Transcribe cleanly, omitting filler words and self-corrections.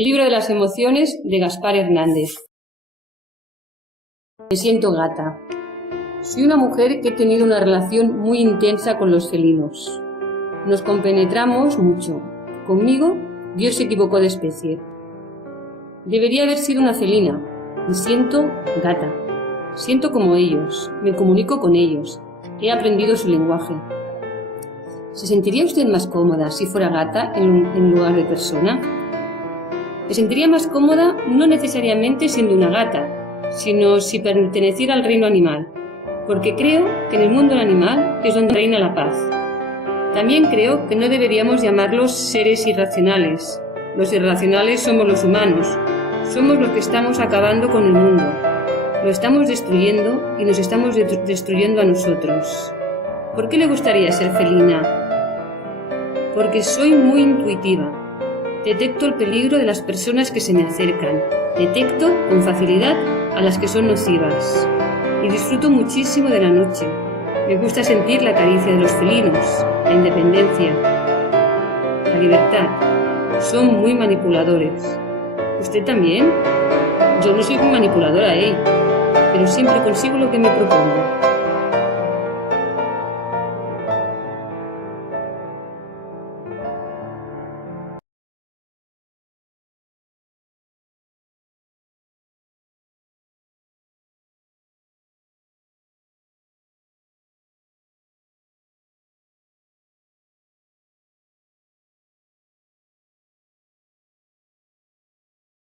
El libro de las emociones de Gaspar Hernández. Me siento gata. Soy una mujer que he tenido una relación muy intensa con los felinos. Nos compenetramos mucho. Conmigo, Dios se equivocó de especie. Debería haber sido una felina. Me siento gata. Siento como ellos. Me comunico con ellos. He aprendido su lenguaje. ¿Se sentiría usted más cómoda si fuera gata en lugar de persona? Me sentiría más cómoda no necesariamente siendo una gata, sino si perteneciera al reino animal, porque creo que en el mundo animal es donde reina la paz. También creo que no deberíamos llamarlos seres irracionales. Los irracionales somos los humanos, somos los que estamos acabando con el mundo. Lo estamos destruyendo y nos estamos destruyendo a nosotros. ¿Por qué le gustaría ser felina? Porque soy muy intuitiva. Detecto el peligro de las personas que se me acercan. Detecto con facilidad a las que son nocivas. Y disfruto muchísimo de la noche. Me gusta sentir la caricia de los felinos, la independencia, la libertad. Son muy manipuladores. ¿Usted también? Yo no soy muy manipuladora, pero siempre consigo lo que me propongo.